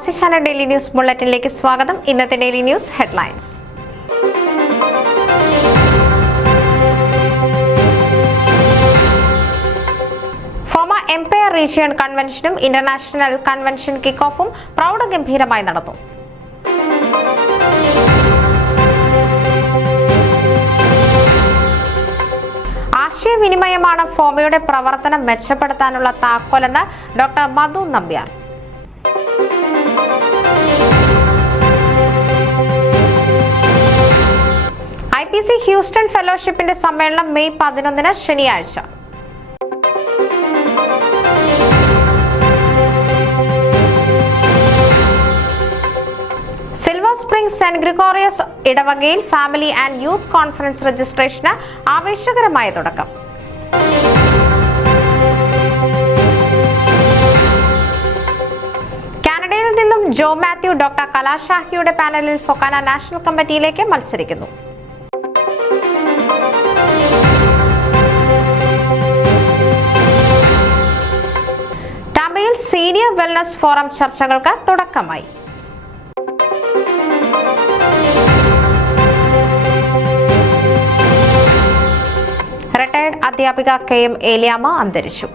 പ്രവാസിശാല daily news ബുള്ളറ്റിനിലേക്ക് സ്വാഗതം. ഇന്നത്തെ daily news headlines. FOMAA empire region കൺവെൻഷനും ഇന്റർനാഷണൽ കൺവെൻഷൻ കിക്ക് ഓഫും പ്രൗഢഗംഭീരമായി നടന്നു. ആശയവിനിമയമാണ് ഫോമയുടെ പ്രവർത്തനം മെച്ചപ്പെടുത്താനുള്ള താക്കോലെന്ന് doctor Madhu Nambiar. IPC Houston ഫെലോഷിപ്പിന്റെ സമ്മേളനം മെയ് 11 ശനിയാഴ്ച. സിൽവർ സ്പ്രിംഗ് സെന്റ് ഗ്രിഗോറിയസ് ഇടവകയിൽ ഫാമിലി ആൻഡ് യൂത്ത് കോൺഫറൻസ് രജിസ്ട്രേഷന് ആവേശകരമായ തുടക്കം. കാനഡയിൽ നിന്നും ജോ മാത്യു ഡോക്ടർ കലാഷാഹിയുടെ പാനലിൽ ഫൊക്കാന നാഷണൽ കമ്മിറ്റിയിലേക്ക് മത്സരിക്കുന്നു. ടാമ്പയിൽ സീനിയർ വെൽനസ് ഫോറം ചർച്ചകൾക്ക് തുടക്കമായി. റിട്ടയർഡ് അധ്യാപിക KM ഏലിയാമ്മ അന്തരിച്ചു.